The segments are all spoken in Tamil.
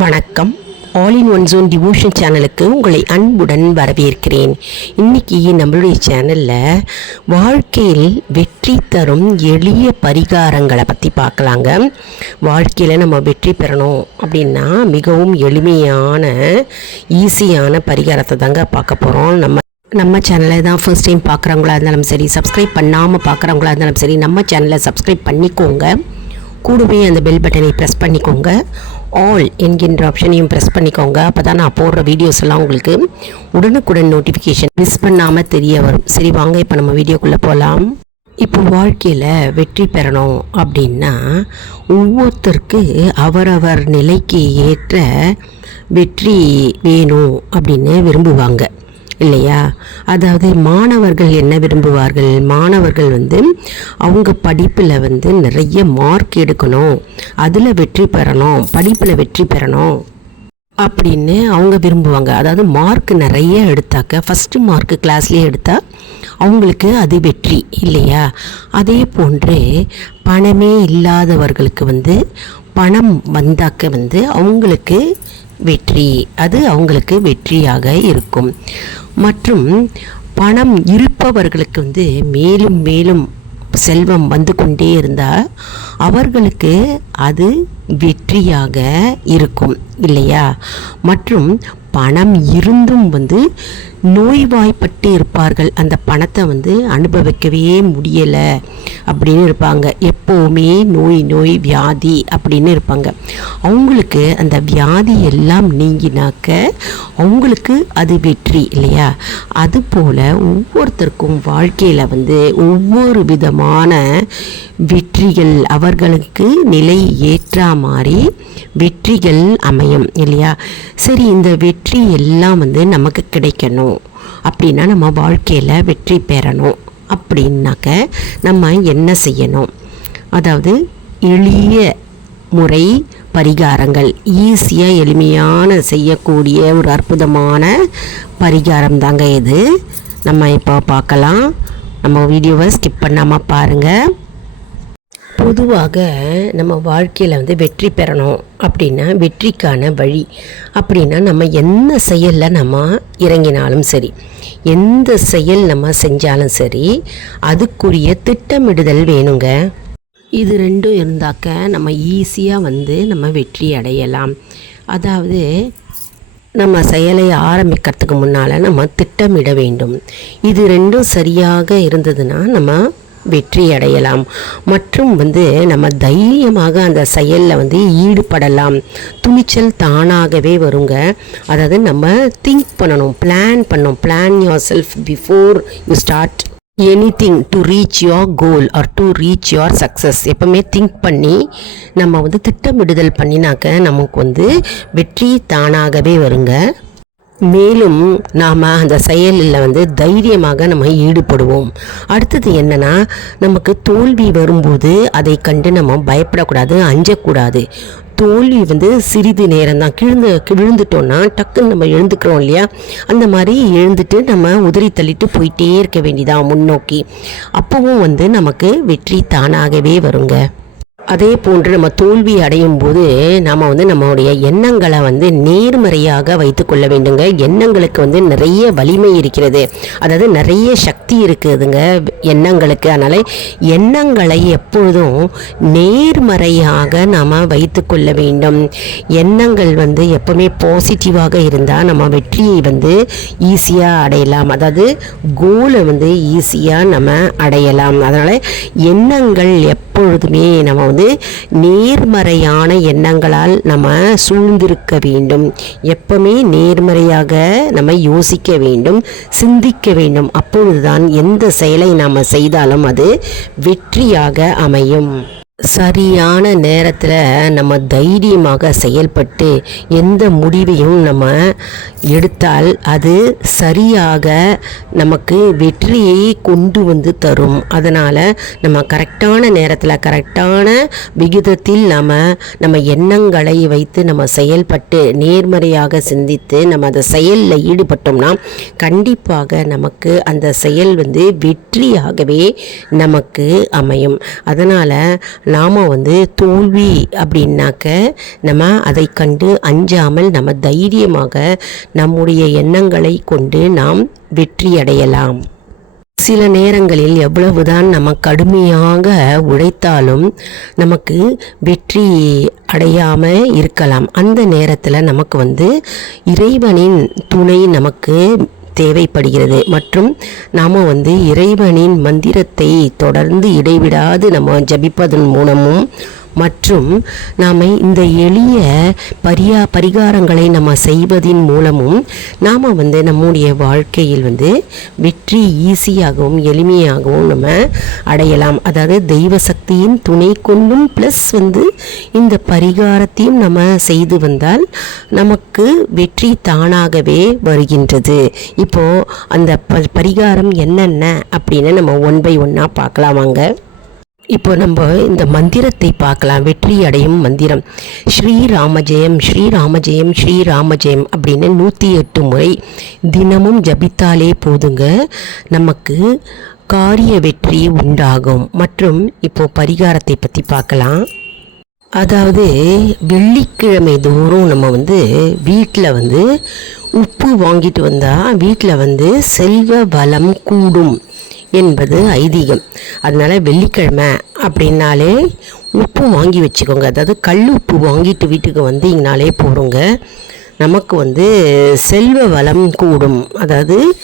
வணக்கம். All in one zone devotion சேனலுக்கு உங்களை அன்புடன் வரவேற்கிறேன். இன்றைக்கி நம்மளுடைய சேனலில் வாழ்க்கையில் வெற்றி தரும் எளிய பரிகாரங்களை பற்றி பார்க்கலாங்க. வாழ்க்கையில் நம்ம வெற்றி பெறணும் அப்படின்னா மிகவும் எளிமையான ஈஸியான பரிகாரத்தை தாங்க பார்க்க போகிறோம் நம்ம நம்ம சேனலை தான் ஃபர்ஸ்ட் டைம் பார்க்குறவங்களா இருந்தாலும் சரி சப்ஸ்கிரைப் பண்ணாமல் பார்க்குறவங்களா இருந்தாலும் சரி நம்ம சேனலை சப்ஸ்கிரைப் பண்ணிக்கோங்க. கூடவே அந்த பெல் பட்டனை ப்ரெஸ் பண்ணிக்கோங்க. ஆல் என்கின்ற ஆப்ஷனையும் ப்ரெஸ் பண்ணிக்கோங்க. அப்போ தான் நான் போடுற வீடியோஸ் எல்லாம் உங்களுக்கு உடனுக்குடன் நோட்டிஃபிகேஷன் மிஸ் பண்ணாமல் தெரிய வரும். சரி வாங்க இப்போ நம்ம வீடியோக்குள்ளே போகலாம் இப்போ வாழ்க்கையில் வெற்றி பெறணும் அப்படின்னா ஒவ்வொருத்தருக்கு அவரவர் நிலைக்கு ஏற்ற வெற்றி வேணும் அப்படின்னு விரும்புவாங்க. இல்லையா? அதாவது மாணவர்கள் என்ன விரும்புவார்கள்? மாணவர்கள் வந்து அவங்க படிப்பில் வந்து நிறைய மார்க் எடுக்கணும். அதில் வெற்றி பெறணும். படிப்பில் வெற்றி பெறணும் அப்படின்னு அவங்க விரும்புவாங்க. அதாவது மார்க் நிறைய எடுத்தாக்க ஃபஸ்ட்டு மார்க் கிளாஸ்லேயே எடுத்தால் அவங்களுக்கு அது வெற்றி இல்லையா? அதே போன்று பணமே இல்லாதவர்களுக்கு வந்து பணம் வந்தாக்க வந்து அவங்களுக்கு வெற்றி. அது அவங்களுக்கு வெற்றியாக இருக்கும். மற்றும் பணம் இருப்பவர்களுக்கு வந்து மேலும் மேலும் செல்வம் வந்து கொண்டே இருந்தால் அவர்களுக்கு அது வெற்றியாக இருக்கும் இல்லையா? மற்றும் பணம் இருந்தும் வந்து நோய்வாய்ப்பட்டு இருப்பார்கள் அந்த பணத்தை வந்து அனுபவிக்கவே முடியலை அப்படின்னு இருப்பாங்க. எப்போவுமே நோய் நோய் வியாதி அப்படின்னு இருப்பாங்க. அவங்களுக்கு அந்த வியாதி எல்லாம் நீங்கினாக்க அவங்களுக்கு அது வெற்றி இல்லையா? அதுபோல் ஒவ்வொருத்தருக்கும் வாழ்க்கையில் வந்து ஒவ்வொரு விதமான வெற்றிகள் அவர்களுக்கு நிலை ஏற்றா மாதிரி வெற்றிகள் அமையும் இல்லையா? சரி இந்த வெற்றி எல்லாம் வந்து நமக்கு கிடைக்கணும். அப்படின்னா நம்ம வாழ்க்கையில் வெற்றி பெறணும். அப்படின்னாக்க நம்ம என்ன செய்யணும்? அதாவது எளிய முறை பரிகாரங்கள். ஈஸியாக எளிமையான செய்யக்கூடிய ஒரு அற்புதமான பரிகாரம் தாங்க இது. நம்ம இப்போ பார்க்கலாம். நம்ம வீடியோவை ஸ்கிப் பண்ணாமல் பாருங்கள் பொதுவாக நம்ம வாழ்க்கையில் வந்து வெற்றி பெறணும் அப்படின்னா வெற்றிக்கான வழி. அப்படின்னா நம்ம என்ன செயலில் நம்ம இறங்கினாலும் சரி எந்த செயல் நம்ம செஞ்சாலும் சரி அதுக்குரிய திட்டமிடுதல் வேணுங்க. இது ரெண்டும் இருந்தாக்க நம்ம ஈஸியாக வந்து நம்ம வெற்றி அடையலாம். அதாவது நம்ம செயலை ஆரம்பிக்கிறதுக்கு முன்னால் நம்ம திட்டமிட வேண்டும். இது ரெண்டும் சரியாக இருந்ததுன்னா நம்ம வெற்றி அடையலாம் மற்றும் வந்து நம்ம தைரியமாக அந்த செயலில் வந்து ஈடுபடலாம். துணிச்சல் தானாகவே வருங்க. அதாவது நம்ம திங்க் பண்ணணும் பிளான் பண்ணணும். Plan yourself before you start anything to reach your goal or to reach your success எப்போவுமே திங்க் பண்ணி நம்ம வந்து திட்டமிடுதல் பண்ணினாக்க நமக்கு வந்து வெற்றி தானாகவே வருங்க. மேலும் நாம் அந்த செயலில் வந்து தைரியமாக நம்ம ஈடுபடுவோம். அடுத்தது என்னென்னா நமக்கு தோல்வி வரும்போது அதை கண்டு நம்ம பயப்படக்கூடாது அஞ்சக்கூடாது. தோல்வி வந்து சிறிது நேரம் தான் கிழுந்து விழுந்துட்டோம்னா டக்குன்னு நம்ம எழுந்துக்கிறோம் இல்லையா? அந்த மாதிரி எழுந்துட்டு நம்ம உதறி தள்ளிட்டு போயிட்டே இருக்க வேண்டியதான் முன்னோக்கி. அப்போவும் வந்து நமக்கு வெற்றி தானாகவே வருங்க. அதே போன்று நம்ம தோல்வி அடையும் போது நாம் வந்து நம்மளுடைய எண்ணங்களை வந்து நேர்மறையாக வைத்துக்கொள்ள வேண்டுங்க. எண்ணங்களுக்கு வந்து நிறைய வலிமை இருக்கிறது. அதாவது நிறைய சக்தி இருக்குதுங்க எண்ணங்களுக்கு. அதனால் எண்ணங்களை எப்பொழுதும் நேர்மறையாக நாம் வைத்துக்கொள்ள வேண்டும். எண்ணங்கள் வந்து எப்பவுமே பாசிட்டிவாக இருந்தால் நம்ம வெற்றியை வந்து ஈஸியாக அடையலாம். அதாவது கோலை வந்து ஈஸியாக நம்ம அடையலாம். அதனால் எண்ணங்கள் எப்பொழுதுமே நம்ம வந்து நேர்மறையான எண்ணங்களால் நம்ம சூழ்ந்திருக்க வேண்டும். எப்பவுமே நேர்மறையாக நம்ம யோசிக்க வேண்டும் சிந்திக்க வேண்டும். அப்பொழுதுதான் எந்த செயலை நாம் செய்தாலும் அது வெற்றியாக அமையும். சரியான நேரத்தில் நம்ம தைரியமாக செயல்பட்டு எந்த முடிவையும் நம்ம எடுத்தால் அது சரியாக நமக்கு வெற்றியை கொண்டு வந்து தரும். அதனால் நம்ம கரெக்டான நேரத்தில் கரெக்டான விகிதத்தில் நம்ம நம்ம எண்ணங்களை வைத்து நம்ம செயல்பட்டு நேர்மறையாக சிந்தித்து நம்ம அந்த செயலில் ஈடுபட்டோம்னா கண்டிப்பாக நமக்கு அந்த செயல் வந்து வெற்றியாகவே நமக்கு அமையும். அதனால் நாம் வந்து தோல்வி அப்படின்னாக்க நம்ம அதை கண்டு அஞ்சாமல் நம்ம தைரியமாக நம்முடைய எண்ணங்களை கொண்டு நாம் வெற்றி அடையலாம். சில நேரங்களில் எவ்வளவுதான் நம்ம கடுமையாக உழைத்தாலும் நமக்கு வெற்றி அடையாமல் இருக்கலாம். அந்த நேரத்தில் நமக்கு வந்து இறைவனின் துணை நமக்கு தேவைப்படுகிறது. மற்றும் நாம் வந்து இறைவனின் மந்திரத்தை தொடர்ந்து இடைவிடாது. நம்ம ஜபிப்பதன் மூலமும் மற்றும் நாம் இந்த எளிய பரியா பரிகாரங்களை நம்ம செய்வதின் மூலமும் நாம் வந்து நம்முடைய வாழ்க்கையில் வந்து வெற்றி ஈஸியாகவும் எளிமையாகவும் நம்ம அடையலாம். அதாவது தெய்வ சக்தியின் துணை கொண்டும் ப்ளஸ் வந்து இந்த பரிகாரத்தையும் நம்ம செய்து வந்தால் நமக்கு வெற்றி தானாகவே வருகின்றது. இப்போது அந்த ப பரிகாரம் என்னென்ன அப்படின்னு நம்ம ஒன் பை ஒன்னாக பார்க்கலாம் வாங்க. இப்போ நம்ம இந்த மந்திரத்தை பார்க்கலாம். வெற்றி அடையும் மந்திரம். ஸ்ரீராமஜெயம் ஸ்ரீராமஜெயம் ஸ்ரீராமஜெயம் அப்படின்னு நூற்றி எட்டு முறை தினமும் ஜபித்தாலே போதுங்க. நமக்கு காரிய வெற்றி உண்டாகும். மற்றும் இப்போ பரிகாரத்தை பற்றி பார்க்கலாம். அதாவது வெள்ளிக்கிழமை தோறும் நம்ம வந்து வீட்டில் வந்து உப்பு வாங்கிட்டு வந்தால் வீட்டில் வந்து செல்வ வளம் கூடும். என்பது ஐதீகம். அதனால் வெள்ளிக்கிழமை அப்படின்னாலே உப்பு வாங்கி வச்சுக்கோங்க. அதாவது கல் உப்பு வாங்கிட்டு வீட்டுக்கு வந்தீங்கனாலே போகிறோங்க நமக்கு வந்து செல்வ வளம் கூடும். அதாவது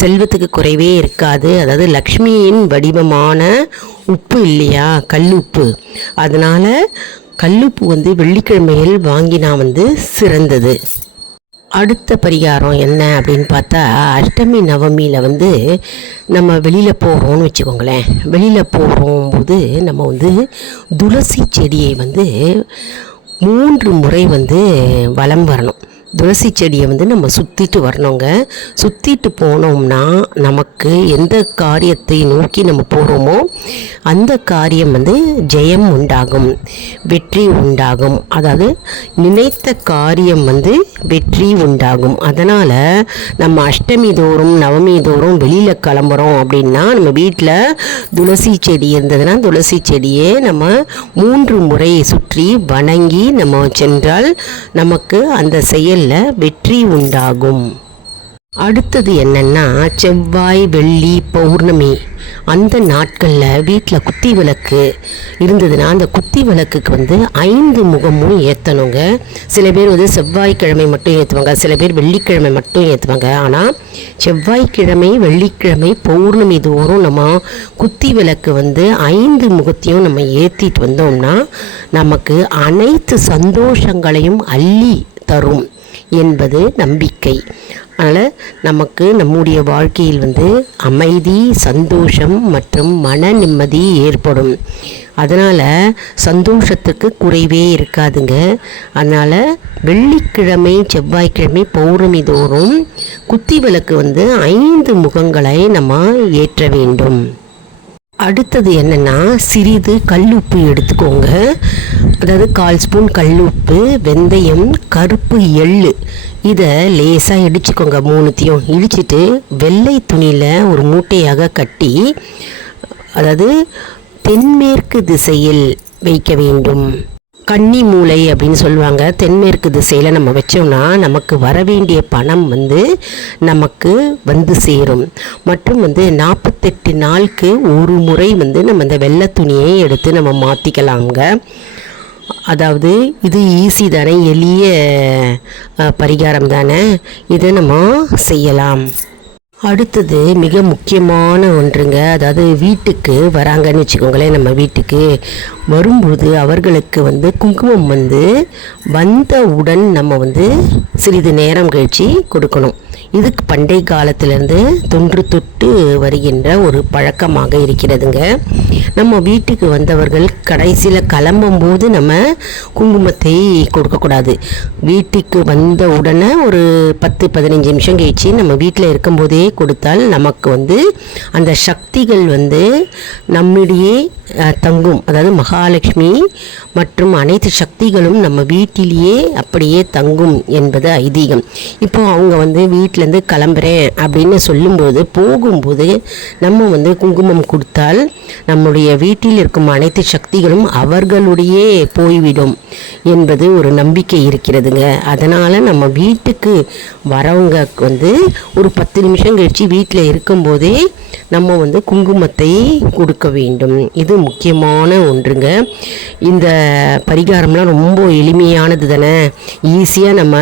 செல்வத்துக்கு குறைவே இருக்காது. அதாவது லக்ஷ்மியின் வடிவமான உப்பு இல்லையா? கல் உப்பு. அதனால் கல்லுப்பு வந்து வெள்ளிக்கிழமையில் வாங்கினா வந்து சிறந்தது. அடுத்த பரிகாரம் என்ன அப்படின்னு பார்த்தா அஷ்டமி நவமியில் வந்து நம்ம வெளியில் போகிறோம்னு வச்சுக்கோங்களேன். வெளியில் போகும்போது நம்ம வந்து துளசி செடியை வந்து மூன்று முறை வந்து வலம் வரணும். துளசி செடியை வந்து நம்ம சுற்றிட்டு வரணுங்க. சுற்றிட்டு போனோம்னா நமக்கு எந்த காரியத்தை நோக்கி நம்ம போகிறோமோ அந்த காரியம் வந்து ஜெயம் உண்டாகும் வெற்றி உண்டாகும். அதாவது நினைத்த காரியம் வந்து வெற்றி உண்டாகும். அதனால் நம்ம அஷ்டமி தோறும் நவமி தோறும் வெளியில் கிளம்புறோம் அப்படின்னா நம்ம வீட்டில் துளசி செடி இருந்ததுன்னா துளசி செடியே நம்ம மூன்று முறை சுற்றி வணங்கி நம்ம சென்றால் நமக்கு அந்த செயல் செயலில் வெற்றி உண்டாகும். அடுத்தது என்னென்னா செவ்வாய் வெள்ளி பௌர்ணமி. அந்த நாட்களில் வீட்டில் குத்தி விளக்கு இருந்ததுன்னா அந்த குத்தி விளக்குக்கு வந்து ஐந்து முகமும் ஏற்றணுங்க சில பேர் வந்து செவ்வாய்க்கிழமை மட்டும் ஏற்றுவாங்க சில பேர் வெள்ளிக்கிழமை மட்டும் ஏற்றுவாங்க ஆனால் செவ்வாய்க்கிழமை வெள்ளிக்கிழமை பௌர்ணமி தோறும் நம்ம குத்தி விளக்கு வந்து ஐந்து முகத்தையும் நம்ம ஏற்றிட்டு வந்தோம்னா நமக்கு அனைத்து சந்தோஷங்களையும் அள்ளி தரும். என்பது நம்பிக்கை. அதனால் நமக்கு நம்முடைய வாழ்க்கையில் வந்து அமைதி சந்தோஷம் மற்றும் மன நிம்மதி ஏற்படும். அதனால் சந்தோஷத்துக்கு குறைவே இருக்காதுங்க. அதனால் வெள்ளிக்கிழமை செவ்வாய்க்கிழமை பௌர்ணமி தோறும் குத்தி விளக்கு வந்து ஐந்து முகங்களை நம்ம ஏற்ற வேண்டும். அடுத்தது என்னென்னா சிறிது கல்லுப்பு எடுத்துக்கோங்க. அதாவது கால் ஸ்பூன் கல்லுப்பு வெந்தயம் கருப்பு எள்ளு. இதை லேசாக இடிச்சுக்கோங்க மூணுத்தையும். இடிச்சிட்டு வெள்ளை துணியில் ஒரு மூட்டையாக கட்டி அதாவது தென்மேற்கு திசையில் வைக்க வேண்டும். கன்னி மூளை அப்படின்னு சொல்லுவாங்க. தென்மேற்கு திசையில் நம்ம வச்சோம்னா நமக்கு வர வேண்டிய பணம் வந்து நமக்கு வந்து சேரும். மற்றும் வந்து நாற்பத்தெட்டு நாளுக்கு ஒரு முறை வந்து நம்ம இந்த வெள்ளை துணியை எடுத்து நம்ம மாற்றிக்கலாங்க அதாவது இது ஈஸி தானே எளிய பரிகாரம் தானே. இதை நம்ம செய்யலாம். அடுத்தது மிக முக்கியமான ஒன்றுங்க. அதாவது வீட்டுக்கு வராங்கன்னு வச்சுக்கோங்களேன் நம்ம வீட்டுக்கு. வரும்பொழுது அவர்களுக்கு வந்து குங்குமம் வந்து வந்தவுடன் நம்ம வந்து சிறிது நேரம் கழித்து கொடுக்கணும். இதுக்கு பண்டை காலத்திலேருந்து தொன்று தொட்டு வருகின்ற ஒரு பழக்கமாக இருக்கிறதுங்க. நம்ம வீட்டுக்கு வந்தவர்கள் கடைசியில் கிளம்பும்போது நம்ம குங்குமத்தை கொடுக்கக்கூடாது வீட்டுக்கு வந்த உடனே ஒரு பத்து பதினஞ்சு நிமிஷம் கழிச்சு நம்ம வீட்டில் இருக்கும்போதே கொடுத்தால் நமக்கு வந்து அந்த சக்திகள் வந்து நம்மிடையே தங்கும். அதாவது மகாலட்சுமி மற்றும் அனைத்து சக்திகளும் நம்ம வீட்டிலேயே அப்படியே தங்கும் என்பது ஐதீகம். இப்போ அவங்க வந்து வீட்டிலேருந்து கிளம்புறேன் அப்படின்னு சொல்லும்போது போகும்போது நம்ம வந்து குங்குமம் கொடுத்தால் நம்முடைய நம்முடைய வீட்டில் இருக்கும் அனைத்து சக்திகளும் அவர்களுடைய போய்விடும் என்பது ஒரு நம்பிக்கை இருக்கிறதுங்க. அதனால் நம்ம வீட்டுக்கு வரவங்க வந்து ஒரு பத்து நிமிஷம் கழித்து வீட்டில் இருக்கும்போதே நம்ம வந்து குங்குமத்தை கொடுக்க வேண்டும். இது முக்கியமான ஒன்றுங்க. இந்த பரிகாரம்லாம் ரொம்ப எளிமையானது தானே. ஈஸியாக நம்ம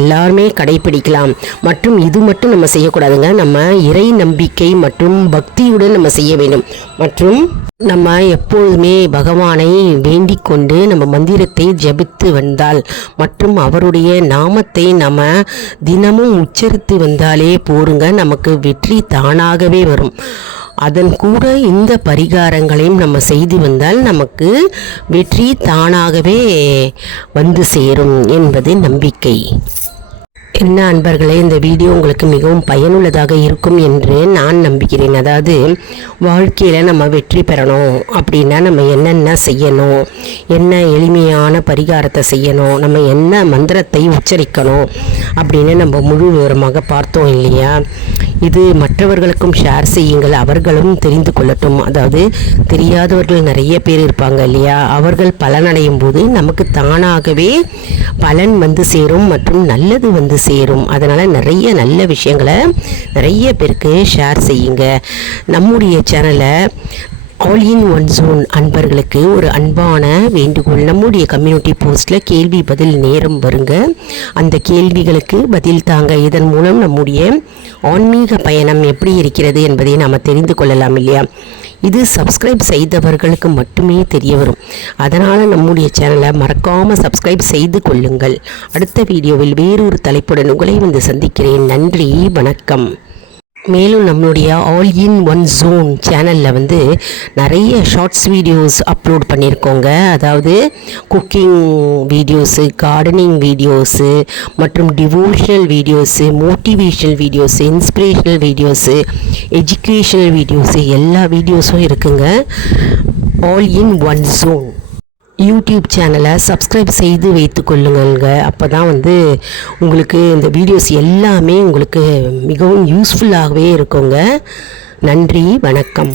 எல்லாருமே கடைப்பிடிக்கலாம். மற்றும் இது மட்டும் நம்ம செய்யக்கூடாதுங்க. நம்ம இறை நம்பிக்கை மற்றும் பக்தியுடன் நம்ம செய்ய வேண்டும். மற்றும் நம்ம எப்பொழுதுமே பகவானை வேண்டிக் கொண்டு நம்ம மந்திரத்தை ஜெபித்து வந்தால் மற்றும் அவருடைய நாமத்தை நம்ம தினமும் உச்சரித்து வந்தாலே போருங்க நமக்கு வெற்றி தானாகவே வரும். அதன் கூட இந்த பரிகாரங்களையும் நம்ம செய்து வந்தால் நமக்கு வெற்றி தானாகவே வந்து சேரும் என்பது நம்பிக்கை. என்ன அன்பர்களே இந்த வீடியோ உங்களுக்கு மிகவும் பயனுள்ளதாக இருக்கும் என்று நான் நம்புகிறேன். அதாவது வாழ்க்கையில் நம்ம வெற்றி பெறணும். அப்படின்னா நம்ம என்னென்ன செய்யணும்? என்ன எளிமையான பரிகாரத்தை செய்யணும்? நம்ம என்ன மந்திரத்தை உச்சரிக்கணும்? அப்படின்னு நம்ம முழு விவரமாக பார்த்தோம் இல்லையா? இது மற்றவர்களுக்கும் ஷேர் செய்யுங்கள். அவர்களும் தெரிந்து கொள்ளட்டும். அதாவது தெரியாதவர்கள் நிறைய பேர் இருப்பாங்க இல்லையா? அவர்கள் பலனடையும் போது நமக்கு தானாகவே பலன் வந்து சேரும் மற்றும் நல்லது வந்து சேரும். அதனால் நிறைய நல்ல விஷயங்களை நிறைய பேருக்கு ஷேர் செய்யுங்க. நம்முடைய சேனலை ஆல் இன் ஒன் ஜோன் அன்பர்களுக்கு ஒரு அன்பான வேண்டுகோள். நம்முடைய கம்யூனிட்டி போஸ்ட்டில் கேள்வி பதில் நேரம் வருங்க. அந்த கேள்விகளுக்கு பதில் தாங்க. இதன் மூலம் நம்முடைய ஆன்மீக பயணம் எப்படி இருக்கிறது என்பதை நாம் தெரிந்து கொள்ளலாம் இல்லையா? இது சப்ஸ்கிரைப் செய்தவர்களுக்கு மட்டுமே தெரிய வரும். அதனால் நம்முடைய சேனலை மறக்காமல் சப்ஸ்கிரைப் செய்து கொள்ளுங்கள். அடுத்த வீடியோவில் வேறொரு தலைப்புடன் உங்களை வந்து சந்திக்கிறேன். நன்றி வணக்கம். மேலும் நம்மளுடைய ஆல் இன் ஒன் ஜோன் சேனலில் வந்து நிறைய ஷார்ட்ஸ் வீடியோஸ் அப்லோட் பண்ணியிருக்கோங்க அதாவது குக்கிங் வீடியோஸு கார்டனிங் வீடியோஸு மற்றும் devotional videos motivational videos inspirational videos educational videos எல்லா வீடியோஸும் இருக்குங்க. All in one zone YouTube சேனலை சப்ஸ்கிரைப் செய்து வைத்து கொள்ளுங்கள்ங்க. அப்போ தான் வந்து உங்களுக்கு இந்த வீடியோஸ் எல்லாமே உங்களுக்கு மிகவும் யூஸ்ஃபுல்லாகவே இருக்குங்க. நன்றி வணக்கம்.